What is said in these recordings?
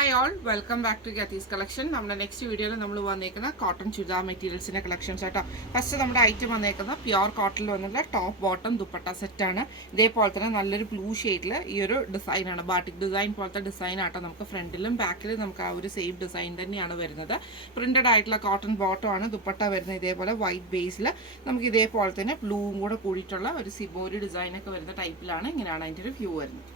Hi all, welcome back to Gathis collection. നമ്മുടെ next വീഡിയോയിൽ നമ്മൾ വന്നേക്കുന്ന കോട്ടൺ ചുരിദാർ മെറ്റീരിയൽസിന്റെ കളക്ഷൻസ് ആട്ടോ. ഫസ്റ്റ് നമ്മുടെ ഐറ്റം വന്നേക്കുന്ന പ്യുവർ കോട്ടണിൽ വന്നുള്ള ടോപ്പ് ബോട്ടം ദുപ്പട്ട സെറ്റ് ആണ്. ഇതേപോലെ തന്നെ നല്ലൊരു ബ്ലൂ ഷെയ്ഡിൽ ഈ ഒരു ഡിസൈൻ ആണ്, ബാട്ടിക് ഡിസൈൻ പോലത്തെ ഡിസൈൻ ആട്ടോ. നമുക്ക് ഫ്രണ്ടിലും ബാക്കിലും നമുക്ക് ആ ഒരു സെയിം ഡിസൈൻ തന്നെയാണ് വരുന്നത്. പ്രിന്റഡ് ആയിട്ടുള്ള കോട്ടൺ ബോട്ടം ആണ് ദുപ്പട്ട വരുന്നത്. ഇതേപോലെ വൈറ്റ് ബേസിൽ നമുക്ക് ഇതേപോലെ തന്നെ ബ്ലൂവും കൂടെ കൂടിയിട്ടുള്ള ഒരു സിബോരി ഡിസൈൻ ഒക്കെ വരുന്ന ടൈപ്പിലാണ്. ഇങ്ങനെയാണ് അതിൻ്റെ ഒരു വ്യൂ വരുന്നത്.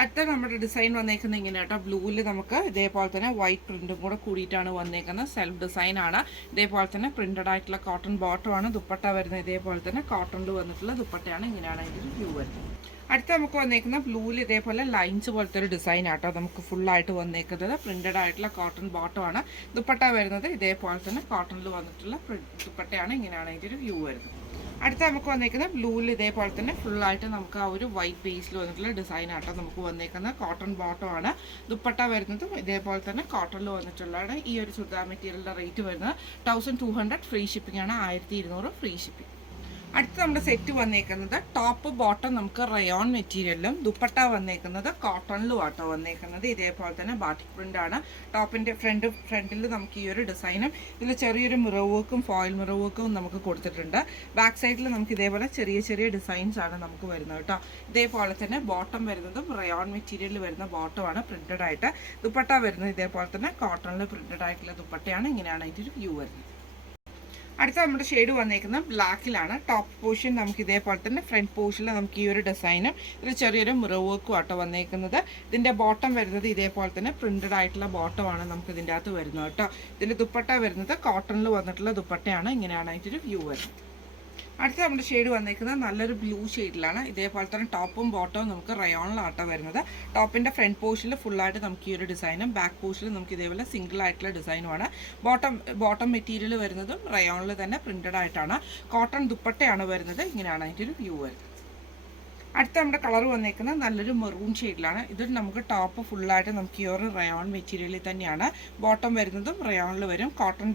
അടുത്ത നമ്മുടെ ഡിസൈൻ വന്നേക്കുന്നത് ഇങ്ങനെ കേട്ടോ. ബ്ലൂവിൽ നമുക്ക് ഇതേപോലെ തന്നെ വൈറ്റ് പ്രിന്റും കൂടെ കൂടിയിട്ടാണ് വന്നേക്കുന്നത്. സെൽഫ് ഡിസൈൻ ആണ്. ഇതേപോലെ തന്നെ പ്രിന്റഡ് ആയിട്ടുള്ള കോട്ടൺ ബോട്ടം ആണ് ദുപ്പട്ട വരുന്നത്. ഇതേപോലെ തന്നെ കോട്ടണിൽ വന്നിട്ടുള്ള ദുപ്പട്ടയാണ്. ഇങ്ങനെയാണ് അതിൻ്റെ ഒരു വ്യൂ വരുന്നത്. അടുത്ത നമുക്ക് വന്നേക്കുന്ന ബ്ലൂവിൽ ഇതേപോലെ ലൈൻസ് പോലത്തെ ഒരു ഡിസൈൻ ആട്ടോ നമുക്ക് ഫുള്ളായിട്ട് വന്നേക്കുന്നത്. പ്രിന്റഡ് ആയിട്ടുള്ള കോട്ടൺ ബോട്ടം ആണ് ദുപ്പട്ട വരുന്നത്. ഇതേപോലെ തന്നെ കോട്ടണിൽ വന്നിട്ടുള്ള ദുപ്പട്ടയാണ്. ഇങ്ങനെയാണ് അതിൻ്റെ ഒരു വ്യൂ വരുന്നത്. അടുത്ത നമുക്ക് വന്നേക്കുന്ന ബ്ലൂവിൽ ഇതേപോലെ തന്നെ ഫുള്ളായിട്ട് നമുക്ക് ആ ഒരു വൈറ്റ് ബേസിൽ വന്നിട്ടുള്ള ഡിസൈൻ ആട്ടോ നമുക്ക് വന്നേക്കുന്ന കോട്ടൺ ബോട്ടം ആണ് ദുപ്പട്ട വരുന്നതും. ഇതേപോലെ തന്നെ കോട്ടണിൽ വന്നിട്ടുള്ളതാണ്. ഈ ഒരു ചുരിദാർ മെറ്റീരിയലിൻ്റെ റേറ്റ് വരുന്നത് 1200 ഫ്രീ ഷിപ്പിംഗ് ആണ്. 1200 ഫ്രീ ഷിപ്പിംഗ്. അടുത്ത നമ്മുടെ സെറ്റ് വന്നേക്കുന്നത് ടോപ്പ് ബോട്ടം നമുക്ക് റയോൺ മെറ്റീരിയലിലും ദുപ്പട്ട വന്നേക്കുന്നത് കോട്ടണിലും ആട്ടോ വന്നേക്കുന്നത്. ഇതേപോലെ തന്നെ ബാട്ടിക് പ്രിന്റ് ആണ്. ടോപ്പിന്റെ ഫ്രണ്ടിൽ നമുക്ക് ഈ ഒരു ഡിസൈനും ഇതിൽ ചെറിയൊരു മിറർ വർക്കും ഫോയിൽ മിറർ വർക്കും നമുക്ക് കൊടുത്തിട്ടുണ്ട്. ബാക്ക് സൈഡിൽ നമുക്ക് ഇതേപോലെ ചെറിയ ചെറിയ ഡിസൈൻസ് ആണ് നമുക്ക് വരുന്നത് കേട്ടോ. ഇതേപോലെ തന്നെ ബോട്ടം വരുന്നതും റയോൺ മെറ്റീരിയലിൽ വരുന്ന ബോട്ടമാണ് പ്രിന്റഡ് ആയിട്ട്. ദുപ്പട്ട വരുന്നത് ഇതേപോലെ തന്നെ കോട്ടണിൽ പ്രിന്റഡ് ആയിട്ടുള്ള ദുപ്പട്ടയാണ്. ഇങ്ങനെയാണ് അതിൻ്റെ ഒരു വ്യൂ വരുന്നത്. അടുത്ത നമ്മുടെ ഷെയ്ഡ് വന്നേക്കുന്നത് ബ്ലാക്കിലാണ്. ടോപ്പ് പോർഷൻ നമുക്ക് ഇതേപോലെ തന്നെ ഫ്രണ്ട് പോർഷനിൽ നമുക്ക് ഈ ഒരു ഡിസൈനും ഇതിൽ ചെറിയൊരു മിറർ വർക്കും ആട്ടോ വന്നേക്കുന്നത്. ഇതിൻ്റെ ബോട്ടം വരുന്നത് ഇതേപോലെ തന്നെ പ്രിന്റഡ് ആയിട്ടുള്ള ബോട്ടമാണ് നമുക്ക് ഇതിൻ്റെ അകത്ത് വരുന്നത് കേട്ടോ. ഇതിൻ്റെ ദുപ്പട്ട വരുന്നത് കോട്ടണിൽ വന്നിട്ടുള്ള ദുപ്പട്ടയാണ്. ഇങ്ങനെയാണ് അതിൻ്റെ ഒരു വ്യൂ വരുന്നത്. അടുത്ത നമ്മുടെ ഷെയ്ഡ് വന്നേക്കുന്നത് നല്ലൊരു ബ്ലൂ ഷെയ്ഡിലാണ്. ഇതേപോലെ തന്നെ ടോപ്പും ബോട്ടവും നമുക്ക് റയോണിലാട്ടോ വരുന്നത്. ടോപ്പിൻ്റെ ഫ്രണ്ട് പോർഷനിൽ ഫുള്ളായിട്ട് നമുക്ക് ഈ ഒരു ഡിസൈനും ബാക്ക് പോർഷനിൽ നമുക്ക് ഇതേപോലെ സിംഗിൾ ആയിട്ടുള്ള ഡിസൈനുമാണ്. ബോട്ടം മെറ്റീരിയൽ വരുന്നതും റയോണിൽ തന്നെ പ്രിന്റഡ് ആയിട്ടാണ്. കോട്ടൺ ദുപ്പട്ടയാണ് വരുന്നത്. ഇങ്ങനെയാണ് അതിൻ്റെ ഒരു വ്യൂ വരുന്നത്. അടുത്ത നമ്മുടെ കളർ വന്നേക്കുന്നത് നല്ലൊരു മെറൂൺ ഷെയ്ഡിലാണ്. ഇത് നമുക്ക് ടോപ്പ് ഫുള്ളായിട്ട് നമുക്ക് ഈ ഒരു റയോൺ മെറ്റീരിയലിൽ തന്നെയാണ്. ബോട്ടം വരുന്നതും റയോണിൽ വരും. കോട്ടൺ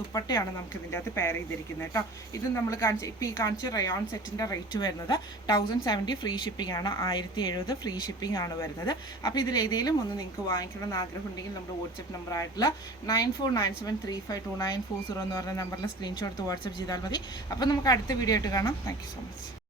ദുപ്പട്ടയാണ് നമുക്ക് ഇതിൻ്റെ അകത്ത് പെയർ ചെയ്തിരിക്കുന്നത് കേട്ടോ. ഇത് നമ്മൾ ഇപ്പോൾ ഈ കാണിച്ച റയോൺ സെറ്റിൻ്റെ റേറ്റ് വരുന്നത് 1070 ഫ്രീ ഷിപ്പിംഗ് ആണ്. 1070 ഫ്രീ ഷിപ്പിംഗ് ആണ് വരുന്നത്. അപ്പോൾ ഇതിൽ ഏതെങ്കിലും ഒന്ന് നിങ്ങൾക്ക് വാങ്ങിക്കണമെന്ന് ആഗ്രഹം ഉണ്ടെങ്കിൽ നമ്മുടെ വാട്സപ്പ് നമ്പർ ആയിട്ടുള്ള 9497352940 എന്ന് പറഞ്ഞ നമ്പറിൽ സ്ക്രീൻഷോട്ട് എടുത്ത് വാട്സപ്പ് ചെയ്താൽ മതി. അപ്പോൾ നമുക്ക് അടുത്ത വീഡിയോ ആയിട്ട് കാണാം. Thank you so much.